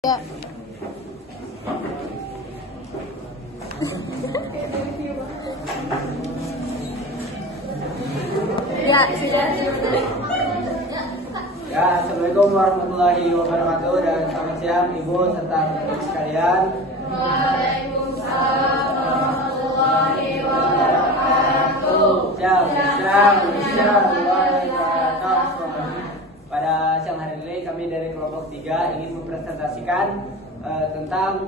Ya. Ya, sudah. Ya, Assalamualaikum warahmatullahi wabarakatuh dan selamat siang Ibu serta teman-teman sekalian. Waalaikumsalam warahmatullahi wabarakatuh. Pada siang hari ini kami dari kelompok 3 ingin mempresentasikan tentang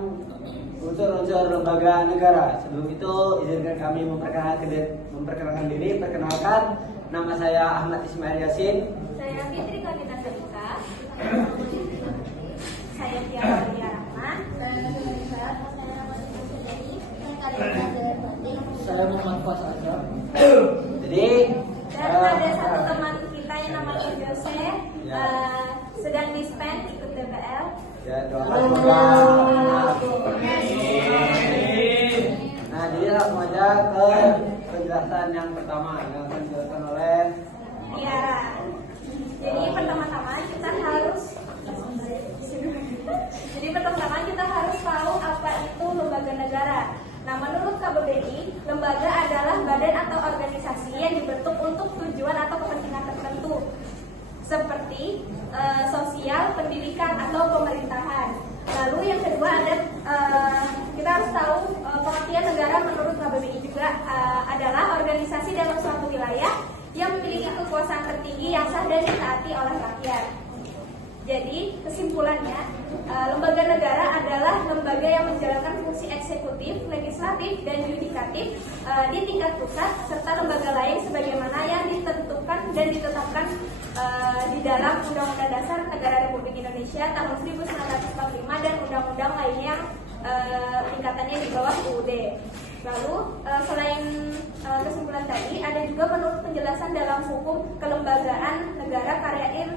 unsur-unsur lembaga negara. Sebelum itu izinkan kami memperkenalkan diri. Perkenalkan, nama saya Ahmad Ismail Yasin. Saya Fitri Kavita Salika. Saya Tiara Maria Rahman. Saya Muhammad Fas Azhar. Jadi Dan ada satu teman kita yang namanya Jose, sedang dispen ikut DPL. ya, doakan. Nah, jadi langsung aja ke penjelasan yang pertama yang akan dijelaskan oleh Tiara. Jadi pertama-tama kita harus tahu apa itu lembaga negara. Nah, menurut KBBI, lembaga adalah badan atau organisasi yang dibentuk untuk tujuan atau kepentingan tertentu, seperti sosial, pendidikan, atau pemerintahan. Lalu yang kedua ada kita harus tahu pengertian negara menurut KBBI juga adalah organisasi dalam suatu wilayah yang memiliki kekuasaan tertinggi yang sah dan ditaati oleh rakyat. Jadi kesimpulannya, lembaga negara adalah lembaga yang menjalankan fungsi eksekutif, legislatif, dan yudikatif di tingkat pusat, serta lembaga lain sebagaimana yang ditentukan dan ditetapkan di dalam Undang-Undang Dasar Negara Republik Indonesia tahun 1945 dan undang-undang lainnya tingkatannya di bawah UUD. Lalu selain kesimpulan tadi, ada juga menurut penjelasan dalam hukum kelembagaan negara karya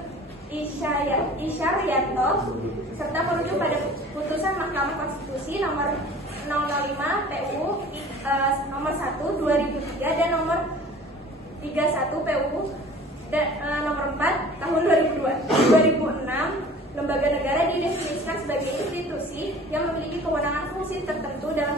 Isyarianto serta merujuk pada putusan Mahkamah Konstitusi nomor 005 PU nomor 1 2003 dan nomor 31 PU nomor 4 tahun 2006. Lembaga negara didefinisikan sebagai institusi yang memiliki kewenangan fungsi tertentu dalam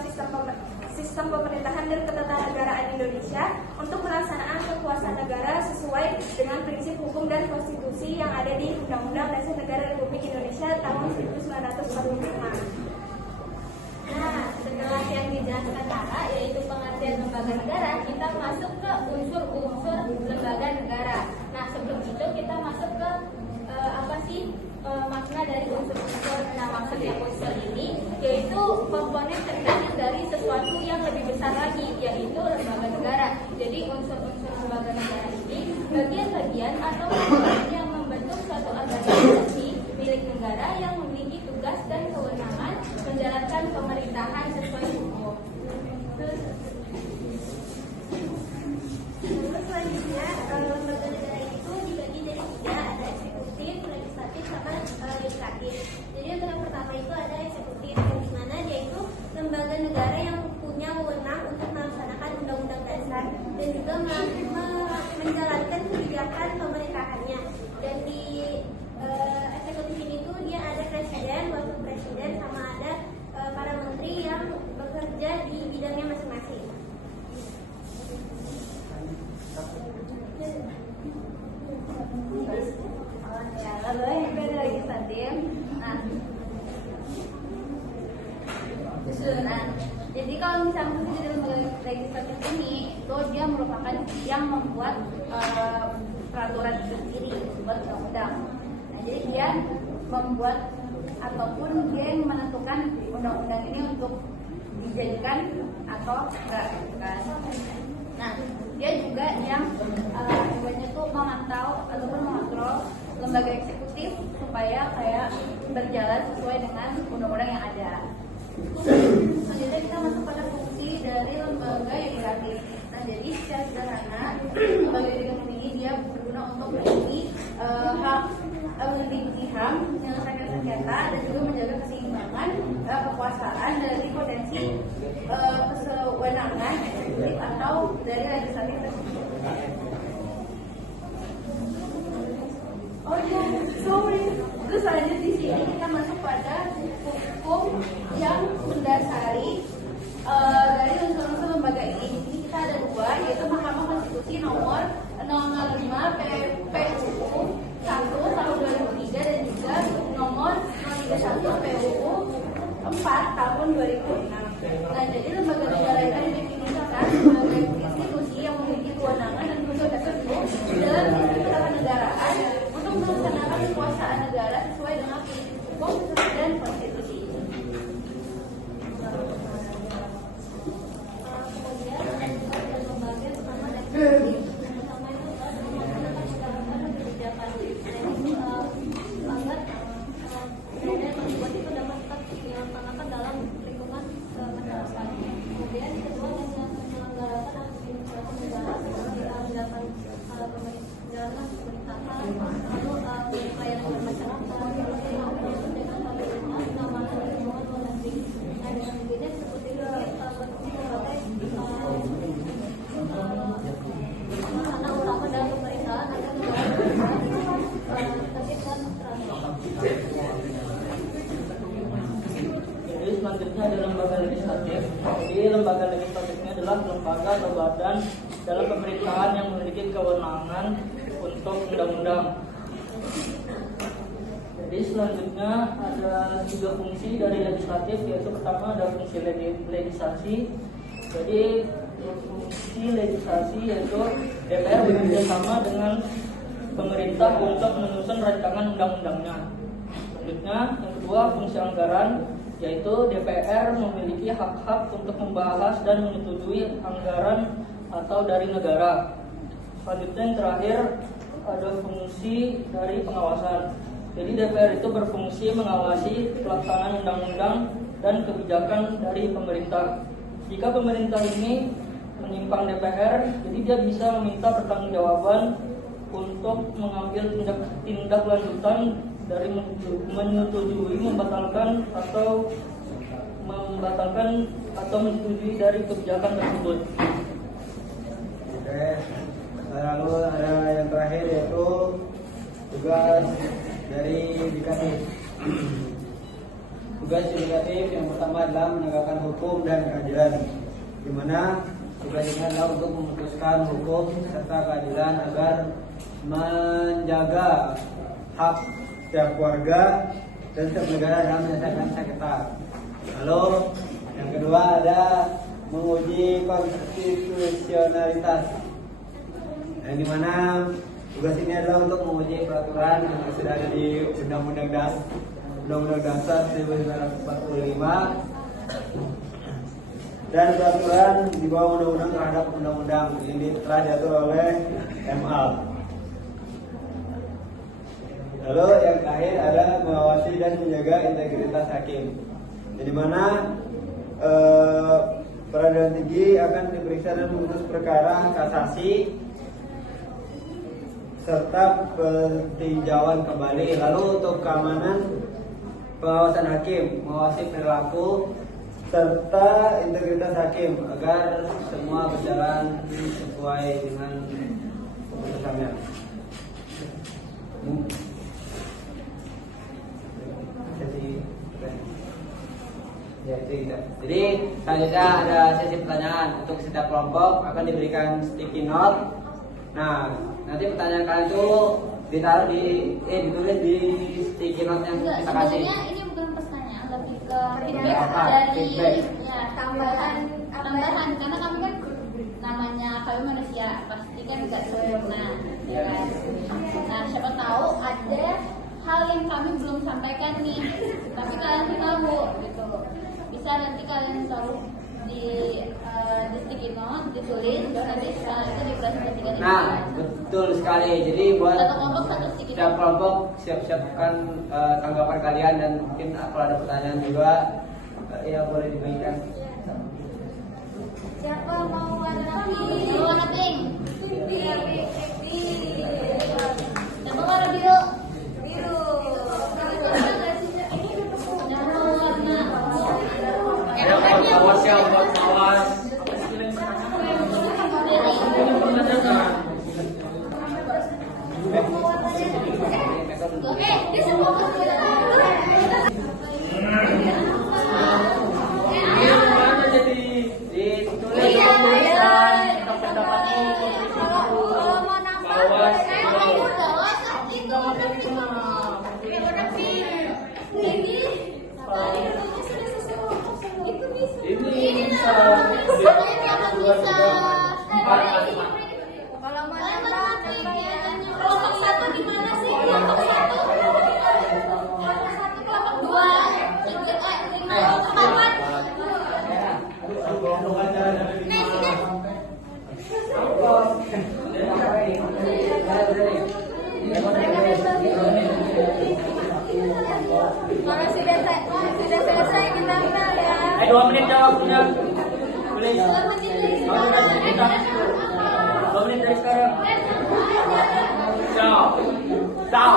sistem pemerintahan dan ketatanegaraan Indonesia untuk pelaksanaan kekuasaan negara sesuai dengan prinsip hukum dan konstitusi yang ada di Undang-Undang Dasar Negara Republik Indonesia tahun 1945. Nah, setelah yang dijelaskan Tara, yaitu pengertian lembaga negara, kita masuk ke unsur-unsur lembaga negara. Nah, sebelum itu kita masuk ke apa sih makna dari unsur-unsur. Nah, maksudnya unsur ini yaitu komponen terkait dari sesuatu yang lebih besar lagi, yaitu lembaga negara. Jadi unsur-unsur lembaga negara ini bagian-bagian atau komponen yang membentuk suatu organisasi milik negara yang memiliki tugas dan kewenangan menjalankan pemerintahan sesuai hukum. Terus selanjutnya lembaga negara itu dibagi jadi 3, ada eksekutif, legislatif, sama yudikatif. Jadi untuk yang pertama itu ada eksekutif, yang dimana dia itu lembaga negara yang punya wewenang untuk melaksanakan undang-undang dasar dan juga menjalankan kebijakan pemerintahannya. Dan di eksekutif ini tuh dia ada presiden, wakil presiden, sama ada para menteri yang bekerja di bidangnya masing-masing. Lalu yang kedua legislatif. Nah, jadi kalau misalnya di lembaga legislatif ini, itu dia merupakan yang membuat peraturan sendiri, membuat undang-undang. Nah, jadi dia membuat ataupun dia yang menentukan undang-undang ini untuk dijadikan atau enggak, kan? Nah, dia juga yang tujuannya tuh memantau ataupun mengontrol lembaga eksekutif supaya kayak berjalan sesuai dengan undang-undang yang ada. Selanjutnya kita masuk pada fungsi dari lembaga yudikatif. Nah, jadi secara sederhana lembaga yudikatif ini dia berguna untuk melindungi HAM, menyelesaikan sengketa, dan juga menjaga keseimbangan kekuasaan dari potensi kesewenangan eksekutif atau dari legislatif tersebut. Oh ya, sorry. Terus lanjut di sini kita masuk pada mendasari dari unsur-unsur lembaga ini. Di sini kita ada dua, yaitu Mahkamah Konstitusi nomor 005 PUU 1 tahun 2003 dan juga nomor 031 PUU 4 tahun 2006. Nah, jadi lembaga negara itu didefinisikan sebagai institusi yang memiliki kewenangan dan fungsi tertentu dalam sistem ketatanegaraan untuk melaksanakan kekuasaan negara sesuai dengan prinsip hukum dan konstitusi. Kemudian ada lembaga yang pertama dan pertama itu melaksanakan kebijakan agar kemudian membuat itu dapat tetap dilaksanakan dalam lingkungan masyarakat. Kemudian yang kedua yang menyelenggarakan administrasi negara seperti menjalankan pemerintahan, lalu pelayanan masyarakat, dengan pemerintahan, keamanan dan hubungan luar negeri. Nah, dengan begini seperti itu anak utama dalam pemerintahan agar negara tertib dan transparan. Jadi selanjutnya ada lembaga legislatif. Jadi lembaga legislatifnya adalah lembaga atau badan dalam pemerintahan yang memiliki kewenangan untuk undang-undang. Jadi selanjutnya ada 3 fungsi dari legislatif, yaitu pertama ada fungsi legislasi. Jadi fungsi legislasi yaitu DPR bekerja sama dengan pemerintah untuk menyusun rancangan undang-undangnya. Selanjutnya yang kedua fungsi anggaran, yaitu DPR memiliki hak-hak untuk membahas dan menyetujui anggaran atau dari negara. Selanjutnya yang terakhir ada fungsi dari pengawasan. Jadi DPR itu berfungsi mengawasi pelaksanaan undang-undang dan kebijakan dari pemerintah. Jika pemerintah ini menyimpang DPR, jadi dia bisa meminta pertanggungjawaban untuk mengambil tindak lanjutan dari menyetujui, membatalkan atau menyetujui dari kebijakan tersebut. Oke, lalu ada yang terakhir yaitu tugas dari yudikatif. Tugas yudikatif yang pertama adalah menegakkan hukum dan keadilan, di mana tugas ini adalah untuk memutuskan hukum serta keadilan agar menjaga hak setiap warga dan setiap negara dalam menyelesaikan sengketa. Lalu yang kedua ada menguji konstitusionalitas, yang dimana tugas ini adalah untuk menguji peraturan yang sudah ada di Undang-Undang Dasar 1945 dan peraturan di bawah undang-undang terhadap undang-undang yang telah diatur oleh MA. Lalu yang terakhir ada mengawasi dan menjaga integritas hakim, di mana peradilan tinggi akan diperiksa dan memutus perkara kasasi serta peninjauan kembali. Lalu untuk keamanan, pengawasan hakim, mengawasi perilaku serta integritas hakim agar semua berjalan sesuai dengan keputusannya. Jadi selanjutnya ada sesi pertanyaan. Untuk setiap kelompok akan diberikan sticky note. Nah, nanti pertanyaan kalian itu ditaruh ditulis di sticky note yang kita kasih. Sebenarnya ini bukan pertanyaan, lebih ke Feedback. dari Feedback. ya tambahan karena kami kan namanya kami manusia pasti kan tidak sempurna, ya kan? Nah, siapa tahu ada hal yang kami belum sampaikan nih, tapi kalian tahu gitu. Bisa nanti kalian taruh di sticky note, ditulis, terus nanti itu dipresentasikan. Nah, betul sekali. Jadi buat satu kelompok satu sticky setiap note. kelompok siap-siapkan tanggapan kalian, dan mungkin kalau ada pertanyaan juga ya boleh diberikan. Siapa mau warna pink? Mau warna pink? Pink. Siapa warna biru? Biru. Siapa mau warna Awas ya, awas. dia semua kalau sudah sesuai kelompok semua. Itu bisa. ini bisa Kalau mau nambah kelompok satu gimana sih? Kelompok satu, kelompok satu, kelompok dua, kelompok empat. Nah, sudah. Kalau sudah selesai kita ambil ya. 2 menit jawabnya. Please. Selamat Kita 2 menit dari sekarang. Ciao. Ciao.